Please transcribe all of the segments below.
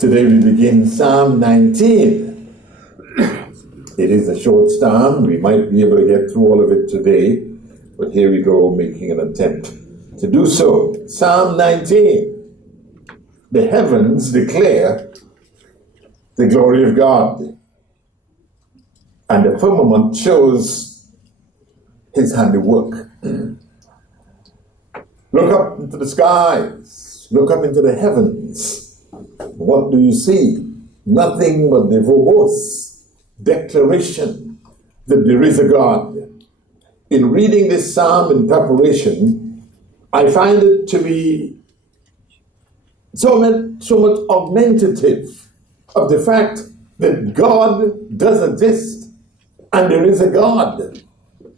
Today we begin Psalm 19. It is a short psalm. We might be able to get through all of it today, but here we go, making an attempt to do so. Psalm 19. The heavens declare the glory of God, and the firmament shows his handiwork. Look up into the skies. Look up into the heavens. What do you see? Nothing but the verbose declaration that there is a God. In reading this psalm in preparation, I find it to be so much augmentative of the fact that God does exist and there is a God,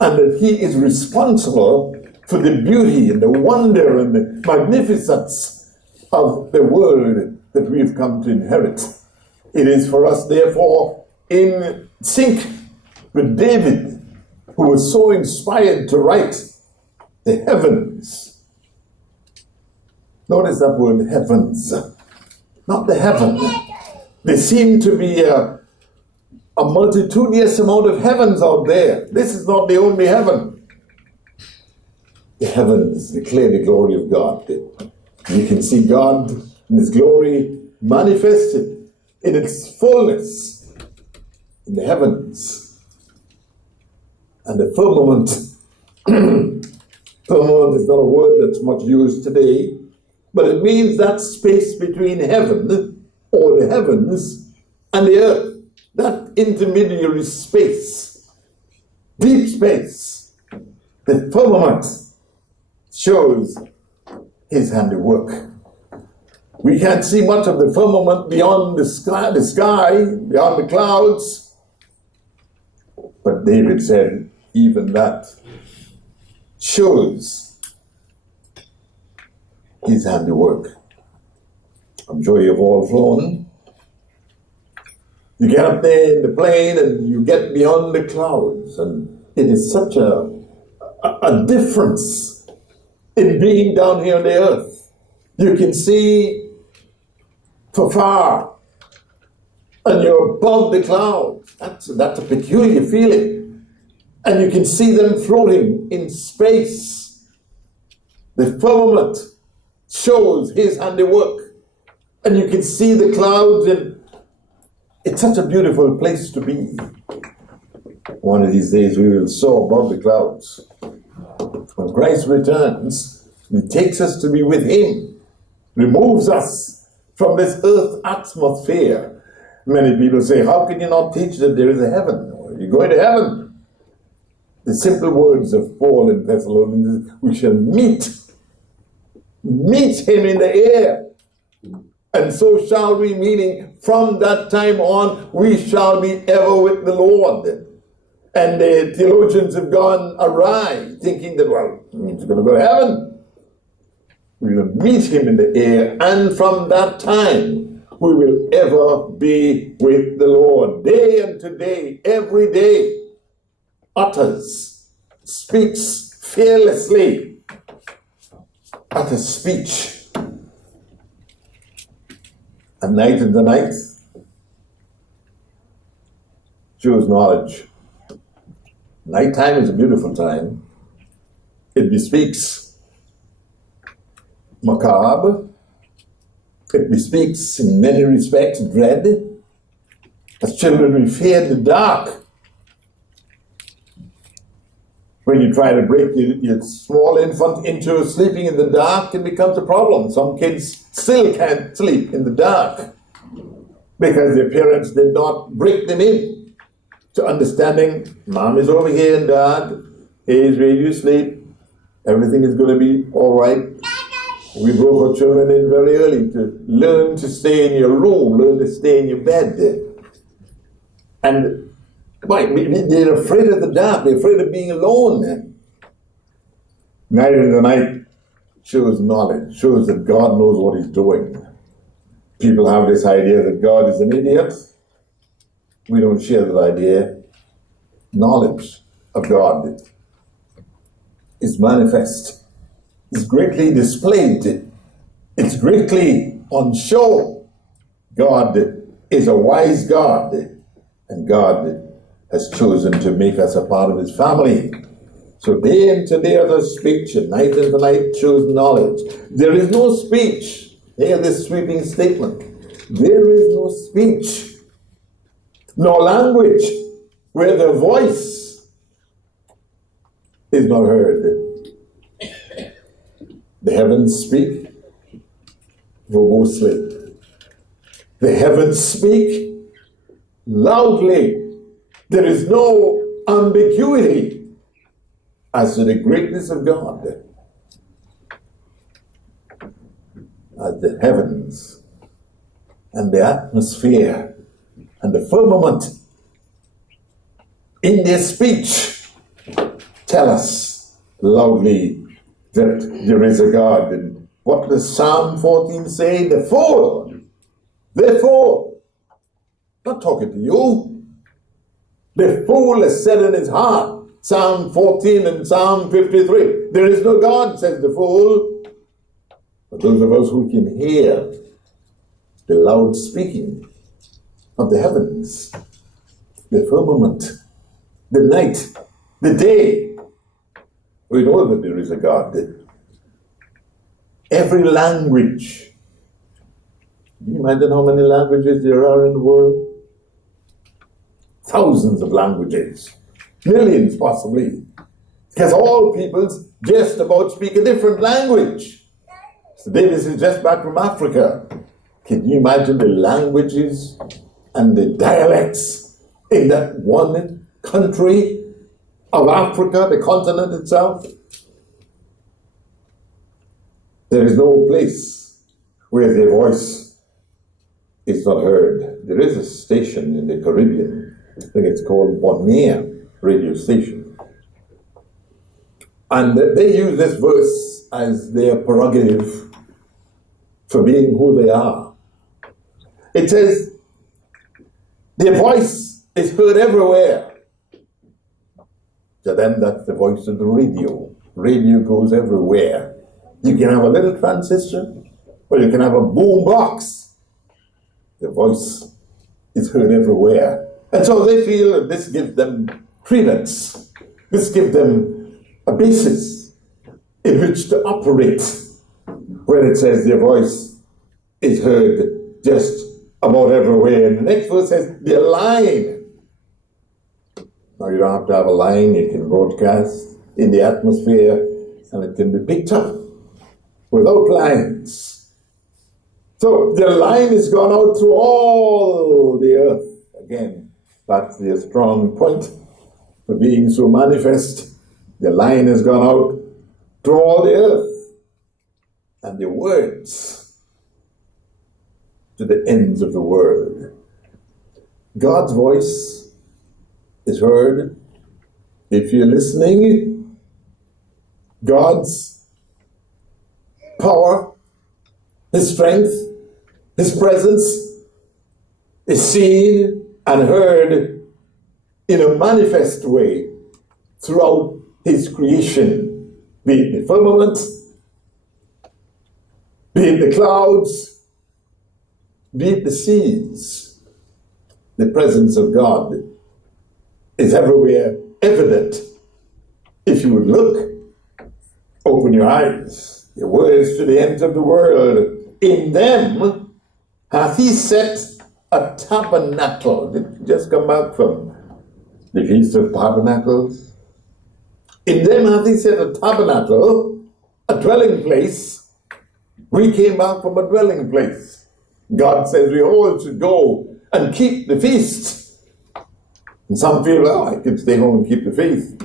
and that he is responsible for the beauty and the wonder and the magnificence of the world that we've come to inherit. It is for us, therefore, in sync with David, who was so inspired to write the heavens. Notice that word heavens, not the heaven. There seem to be a multitudinous amount of heavens out there. This is not the only heaven. The heavens declare the glory of God. You can see God in his glory manifested in its fullness in the heavens. And the firmament, firmament is not a word that's much used today, but it means that space between heaven, or the heavens, and the earth. That intermediary space, deep space. The firmament shows his handiwork. We can't see much of the firmament beyond the sky, beyond the clouds. But David said, even that shows his handiwork. I'm sure you've all flown. You get up there in the plane and you get beyond the clouds, and it is such a difference in being down here on the earth. You can see for far, and you're above the clouds. That's a peculiar feeling. And you can see them floating in space. The firmament shows his handiwork. And you can see the clouds, and it's such a beautiful place to be. One of these days we will soar above the clouds. When Christ returns, he takes us to be with him, removes us from this earth atmosphere. Many people say, how can you not teach that there is a heaven? You're going to heaven. The simple words of Paul in Thessalonians, we shall meet him in the air. And so shall we, meaning from that time on, we shall be ever with the Lord. And the theologians have gone awry, thinking that, well, he's going to go to heaven. We will meet him in the air, and from that time, we will ever be with the Lord. Day unto day, every day, utters, speaks fearlessly, utters speech. And night into night, shows knowledge. Nighttime is a beautiful time. It bespeaks macabre. It bespeaks, in many respects, dread. As children, we fear the dark. When you try to break your small infant into sleeping in the dark, it becomes a problem. Some kids still can't sleep in the dark because their parents did not break them in to understanding, mom is over here and dad is where you sleep. Everything is going to be all right. We broke our children in very early to learn to stay in your room, learn to stay in your bed. And they're afraid of the dark. They're afraid of being alone then. Night into night shows knowledge, shows that God knows what he's doing. People have this idea that God is an idiot. We don't share that idea. Knowledge of God is manifest. It's greatly displayed. It's greatly on show God is a wise God, and God has chosen to make us a part of his family. So day into day others speech, and night into night choose knowledge. There is no speech. Hear this sweeping statement. There is no speech, nor language, where the voice is not heard. The heavens speak verbosely. The heavens speak loudly. There is no ambiguity as to the greatness of God. As the heavens and the atmosphere and the firmament in their speech tell us loudly that there is a God. And what does Psalm 14 say? Therefore, not talking to you, the fool has said in his heart, Psalm 14 and Psalm 53, there is no God, says the fool. But those of us who can hear the loud speaking of the heavens, the firmament, the night, the day, we know that there is a God. Every language. Can you imagine how many languages there are in the world? Thousands of languages. Millions, possibly. Because all peoples just about speak a different language. So Davis is just back from Africa. Can you imagine the languages and the dialects in that one country of Africa, the continent itself? There is no place where their voice is not heard. There is a station in the Caribbean, I think it's called Bonaire radio station. And they use this verse as their prerogative for being who they are. It says, their voice is heard everywhere. To them, that's the voice of the radio. Radio goes everywhere. You can have a little transistor, or you can have a boom box. The voice is heard everywhere. And so they feel that this gives them credence. This gives them a basis in which to operate when it says their voice is heard just about everywhere. And the next verse says their line. Now you don't have to have a line. You can broadcast in the atmosphere and it can be picked up without lines. So their line has gone out through all the earth. Again, that's their strong point for being so manifest. The line has gone out through all the earth, and the words to the ends of the world. God's voice is heard. If you're listening, God's power, his strength, his presence is seen and heard in a manifest way throughout his creation, be it the firmament, be it the clouds, be it the seas. The presence of God is everywhere evident. If you would look, open your eyes. The words to the ends of the world. In them hath he set a tabernacle. Did you just come back from the Feast of Tabernacles? In them hath he set a tabernacle, a dwelling place. We came back from a dwelling place. God says we all should go and keep the feast. And some feel, well, I can stay home and keep the feast.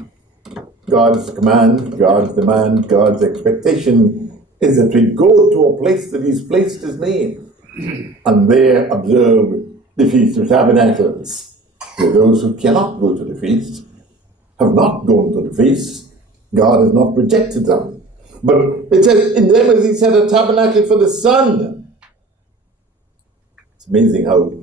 God's command, God's demand, God's expectation is that we go to a place that he's placed his name and there observe the Feast of Tabernacles. For those who cannot go to the feast, have not gone to the feast, God has not rejected them. But it says, in them as he set a tabernacle for the sun. It's amazing how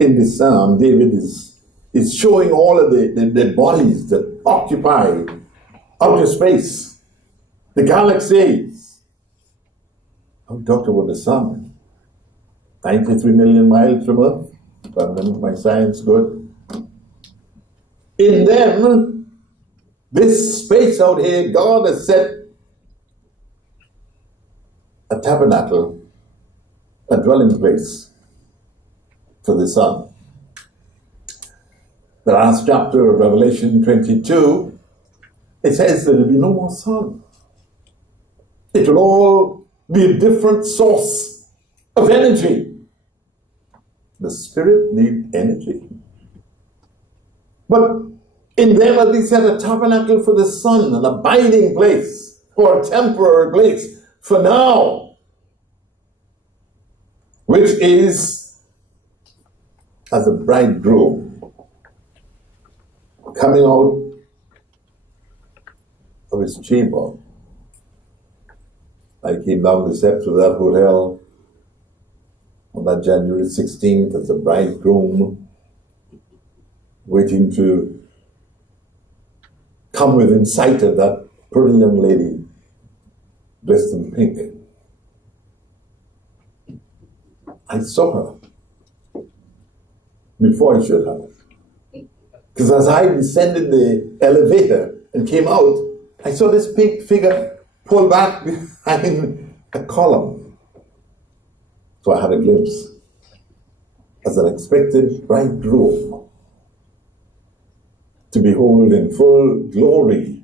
in this psalm, David is showing all of the bodies that occupy outer space, the galaxies. I'm talking about the sun. 93 million miles from Earth. If my science good. In them, this space out here, God has set a tabernacle, a dwelling place for the Son. The last chapter of Revelation 22, it says that there will be no more sun. It will all be a different source of energy. The Spirit needs energy. But in them at least set a tabernacle for the Son, an abiding place, or a temporary place for now, which is as a bridegroom coming out of his chamber. I came down the steps of that hotel on that January 16th as a bridegroom, waiting to come within sight of that pretty young lady dressed in pink. I saw her before I should have. Because as I descended the elevator and came out, I saw this pink figure pull back behind a column. So I had a glimpse as an expected bridegroom to behold in full glory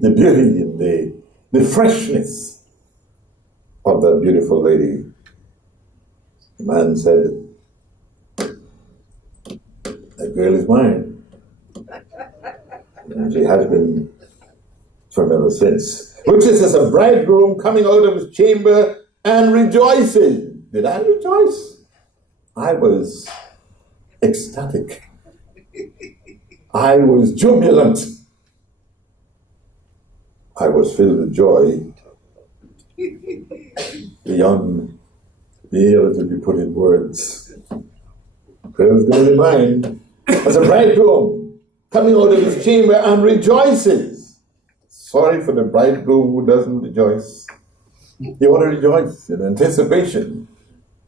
the beauty and the freshness of that beautiful lady. The man said, "That girl is mine." And she has been from ever since. Which is as a bridegroom coming out of his chamber and rejoicing. Did I rejoice? I was ecstatic. I was jubilant. I was filled with joy beyond being able to be put in words. Praise God in mind. As a bridegroom coming out of his chamber and rejoices. Sorry for the bridegroom who doesn't rejoice. You want to rejoice in anticipation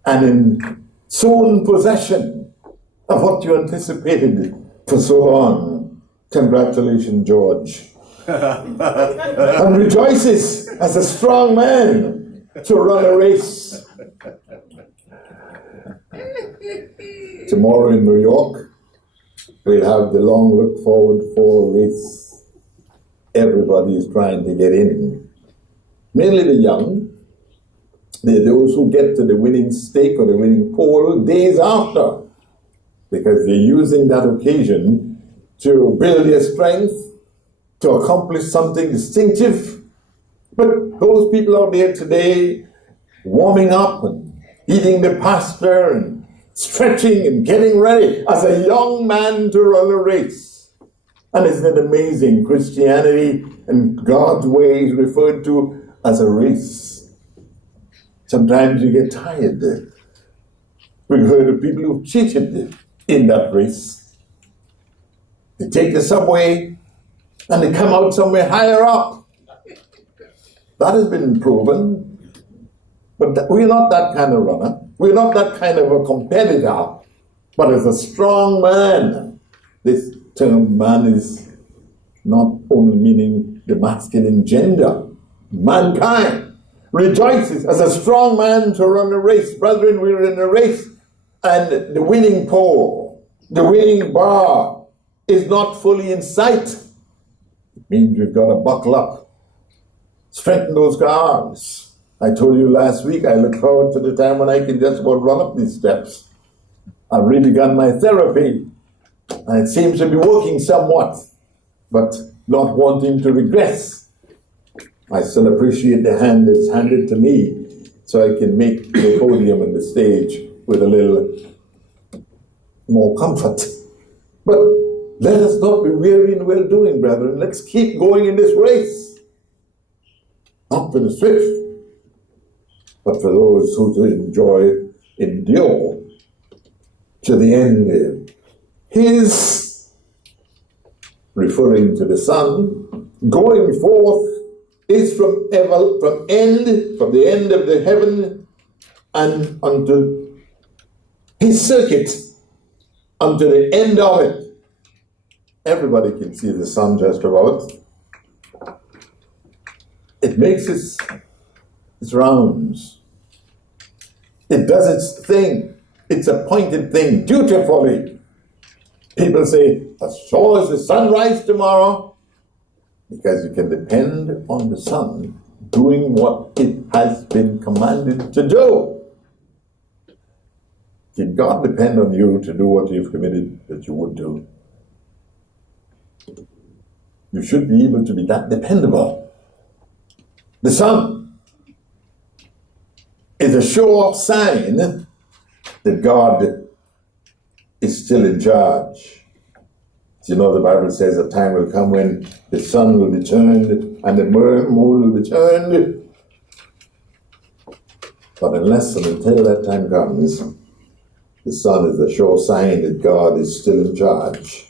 and in soon possession of what you anticipated for so long. Congratulations, George. And rejoices as a strong man to run a race. Tomorrow in New York, we'll have the long look forward for race. Everybody is trying to get in. Mainly the young. Those who get to the winning stake or the winning pole days after. Because they're using that occasion to build their strength, to accomplish something distinctive. But those people out there today, warming up and eating the pasta and stretching and getting ready as a young man to run a race. And isn't it amazing? Christianity and God's way is referred to as a race. Sometimes you get tired. We've heard of people who've cheated in that race. They take the subway and they come out somewhere higher up. That has been proven. But we're not that kind of runner. We're not that kind of a competitor. But as a strong man, this term man is not only meaning the masculine gender. Mankind rejoices as a strong man to run a race. Brethren, we're in a race. And the winning pole, the winning bar is not fully in sight. It means we've got to buckle up. Strengthen those arms. I told you last week, I look forward to the time when I can just about run up these steps. I've really begun my therapy, and it seems to be working somewhat, but not wanting to regress. I still appreciate the hand that's handed to me, so I can make the podium and the stage with a little more comfort. But let us not be weary in well-doing, brethren. Let's keep going in this race. Not for the swift, but for those who endure to the end. His, referring to the Son, going forth is from the end of the heaven and unto his circuit, unto the end of it. Everybody can see the sun just about. It makes its rounds. It does its thing. It's a appointed thing, dutifully. People say, as sure as the sun rises tomorrow, because you can depend on the sun doing what it has been commanded to do. Can God depend on you to do what you've committed that you would do? You should be able to be that dependable. The sun is a sure sign that God is still in charge. You know, the Bible says a time will come when the sun will be turned and the moon will be turned. But unless and until that time comes, the sun is a sure sign that God is still in charge.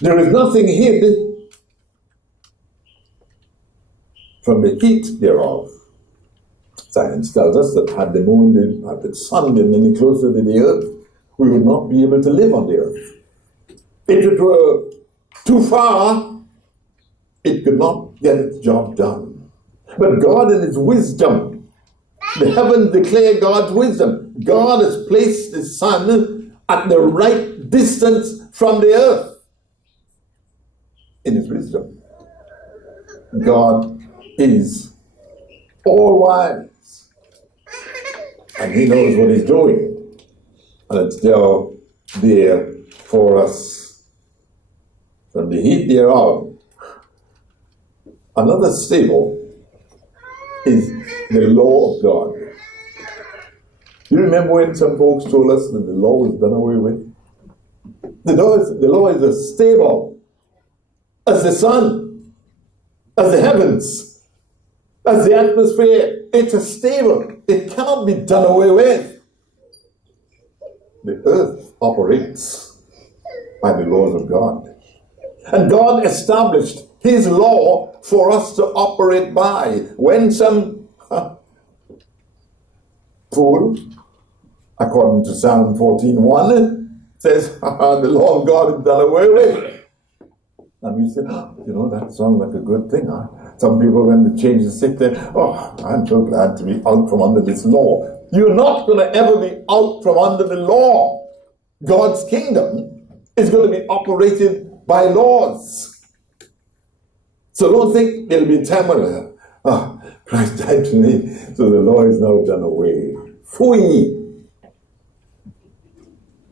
There is nothing hid from the heat thereof. Science tells us that had the moon been, had the sun been any closer to the earth, we would not be able to live on the earth. If it were too far, it could not get its job done. But God in his wisdom, the heavens declare God's wisdom. God has placed the sun at the right distance from the earth. In his wisdom. God is all wise. And he knows what he's doing. And it's there for us. From the heat thereof. Another stable is the law of God. You remember when some folks told us that the law was done away with? The law is as stable as the sun, as the heavens, as the atmosphere. It's a stable. It cannot be done away with. The earth operates by the laws of God. And God established his law for us to operate by. When some fool, according to Psalm 14:1, says, the law of God is done away with. And we say, that sounds like a good thing, huh? Some people, when the changes sit there, I'm so glad to be out from under this law. You're not going to ever be out from under the law. God's kingdom is going to be operated by laws. So don't think there'll be a time when, Christ died to me, so the law is now done away. Fui!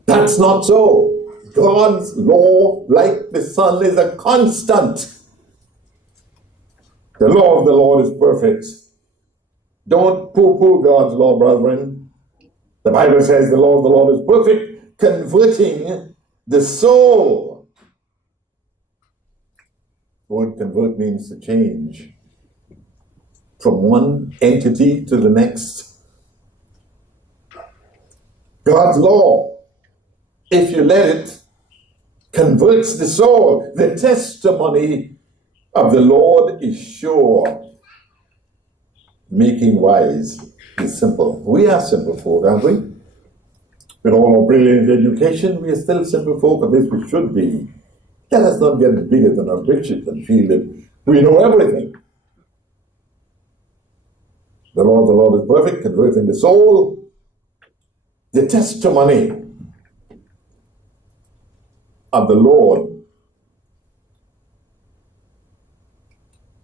That's not so. God's law, like the sun, is a constant. The law of the Lord is perfect. Don't poo-poo God's law, brethren. The Bible says the law of the Lord is perfect, converting the soul. The word convert means to change from one entity to the next. God's law, if you let it, converts the soul. The testimony of the Lord is sure, making wise the simple. We are simple folk, aren't we? With all our brilliant education, we are still simple folk, at least we should be. Let us not get bigger than our britches and feel that we know everything. The law of the Lord is perfect, converting the soul. The testimony of the Lord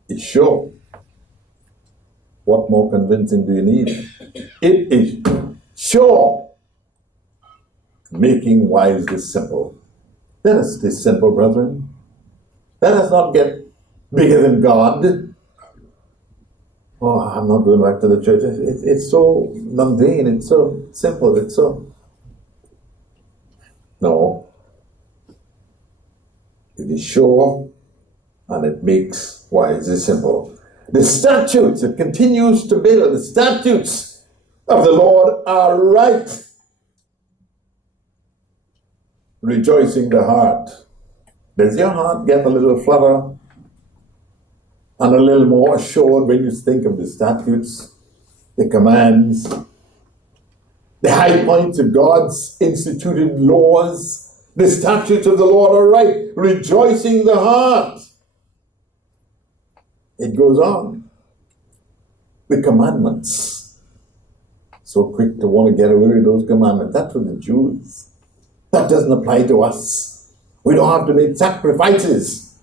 is sure. What more convincing do you need? It is sure, making wise the simple. Let us stay simple, brethren. Let us not get bigger than God. I'm not going back to the church. It's so mundane. It's so simple. It's so... No. It is sure, and it makes wise the simple. The statutes, it continues to build. The statutes of the Lord are right, rejoicing the heart. Does your heart get a little flutter and a little more assured when you think of the statutes the commands, the high points of God's instituted laws, the statutes of the Lord are right, rejoicing the heart. It goes on. The commandments. So quick to want to get away with those commandments. That's for the Jews. That doesn't apply to us. We don't have to make sacrifices.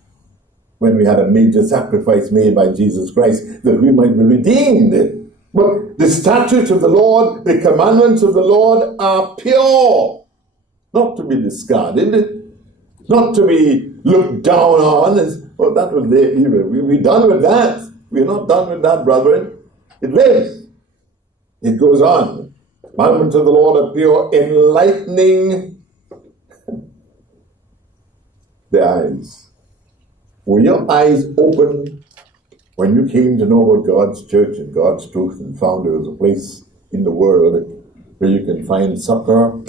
When we had a major sacrifice made by Jesus Christ that we might be redeemed. But the statutes of the Lord, the commandments of the Lord are pure. Not to be discarded. Not to be looked down on as, well, that was their era. We're done with that. We're not done with that, brethren. It lives. It goes on. Commandments of the Lord are pure, enlightening the eyes. Were your eyes open when you came to know about God's church and God's truth and found there was a place in the world where you can find succor,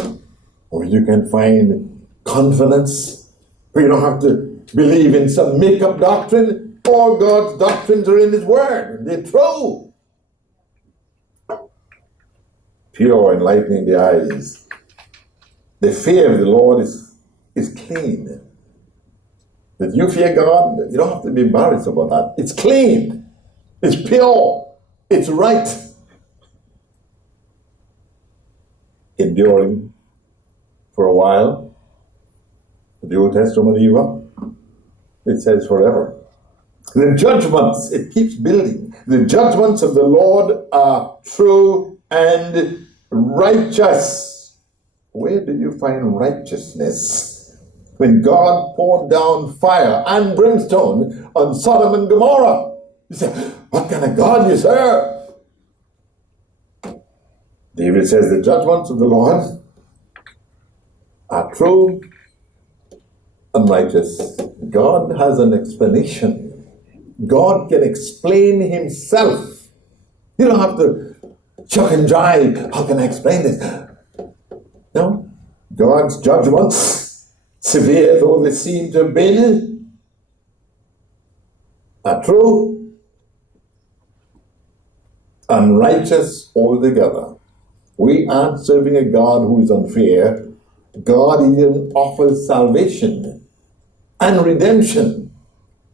or you can find confidence, where you don't have to believe in some make-up doctrine? All God's doctrines are in His Word. They're true. Pure, enlightening the eyes. The fear of the Lord is clean. That you fear God, you don't have to be embarrassed about that. It's clean. It's pure. It's right. Enduring for a while. The Old Testament era, it says forever. The judgments, it keeps building. The judgments of the Lord are true and righteous. Where do you find righteousness? When God poured down fire and brimstone on Sodom and Gomorrah. You say, what kind of God you serve? David says the judgments of the Lord are true and righteous. God has an explanation. God can explain Himself. You don't have to chuck and drive. How can I explain this? No. God's judgments, severe though they seem to have been, are true and righteous altogether. We aren't serving a God who is unfair. God even offers salvation and redemption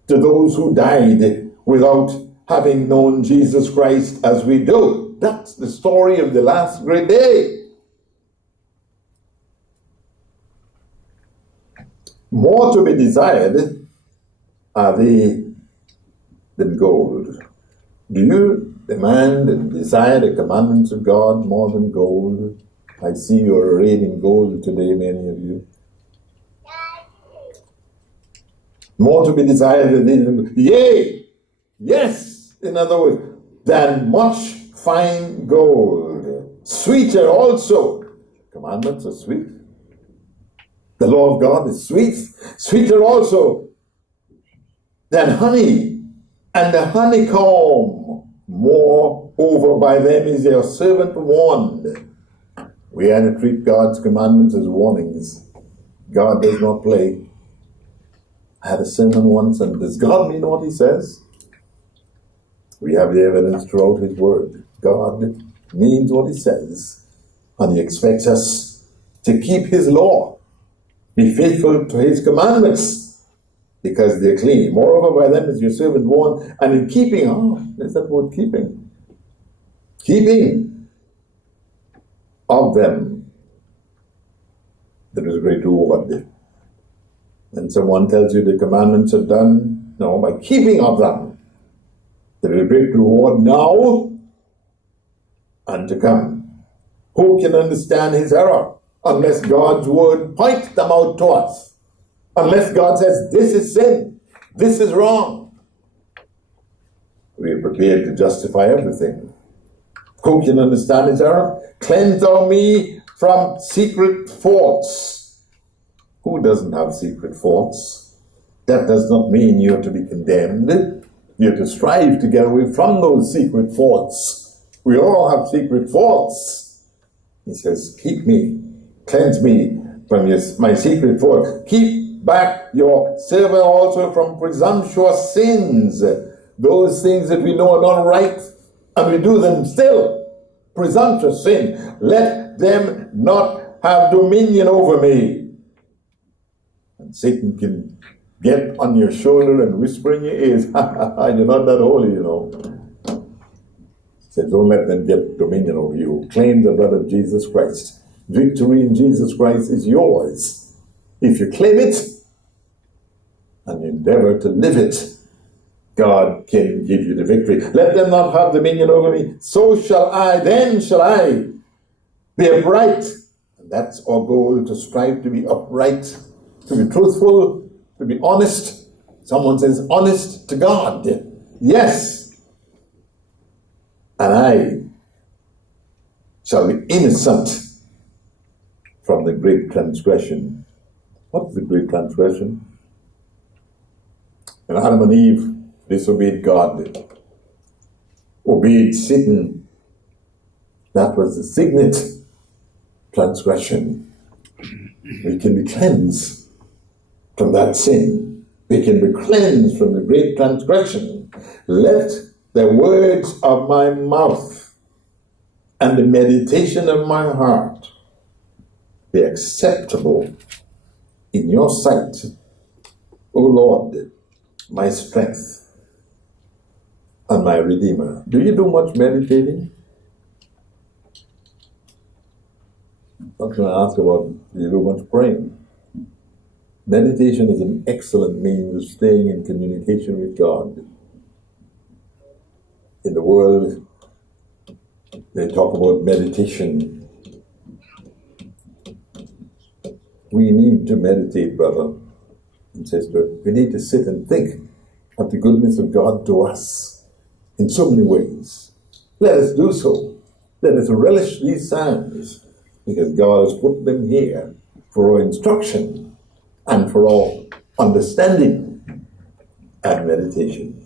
to those who died without having known Jesus Christ as we do. That's the story of the last great day. More to be desired are they than gold. Do you demand and desire the commandments of God more than gold? I see you are arrayed in gold today, many of you. More to be desired than they than gold. Yea, yes, in other words, than much fine gold. Sweeter also. Commandments are sweet. The law of God is sweet, sweeter also than honey, and the honeycomb. Moreover, by them is your servant warned. We are to treat God's commandments as warnings. God does not play. I had a sermon once, and does God mean what He says? We have the evidence throughout His Word. God means what He says, and He expects us to keep His law. Be faithful to His commandments, because they're clean. Moreover, by them is your servant warned, and in keeping, there's that word keeping. Keeping of them, there is a great reward. When someone tells you the commandments are done, no, by keeping of them, there is a great reward now and to come. Who can understand his error? Unless God's word points them out to us. Unless God says, this is sin, this is wrong. We are prepared to justify everything. Who can understand his error? Cleanse thou me from secret faults. Who doesn't have secret faults? That does not mean you're to be condemned. You're to strive to get away from those secret faults. We all have secret faults. He says, keep me. Cleanse me from my secret fault. Keep back your servant also from presumptuous sins. Those things that we know are not right. and we do them still. Presumptuous sin. Let them not have dominion over me. And Satan can get on your shoulder and whisper in your ears, you're not that holy, you know. He said, don't let them get dominion over you. Claim the blood of Jesus Christ. Victory in Jesus Christ is yours. If you claim it and endeavor to live it, God can give you the victory. Let them not have dominion over me. So shall I, then shall I be upright. And that's our goal, to strive to be upright, to be truthful, to be honest. Someone says honest to God. Yes. And I shall be innocent from the great transgression. What's the great transgression? When Adam and Eve disobeyed God, obeyed Satan, that was the signet transgression. We can be cleansed from that sin. We can be cleansed from the great transgression. Let the words of my mouth and the meditation of my heart be acceptable in your sight, O Lord, my strength and my Redeemer. Do you do much meditating? I'm going to ask about, do you do much praying? Meditation is an excellent means of staying in communication with God. In the world, they talk about meditation. We need to meditate, brother and sister. We need to sit and think of the goodness of God to us in so many ways. Let us do so. Let us relish these signs, because God has put them here for our instruction and for our understanding and meditation.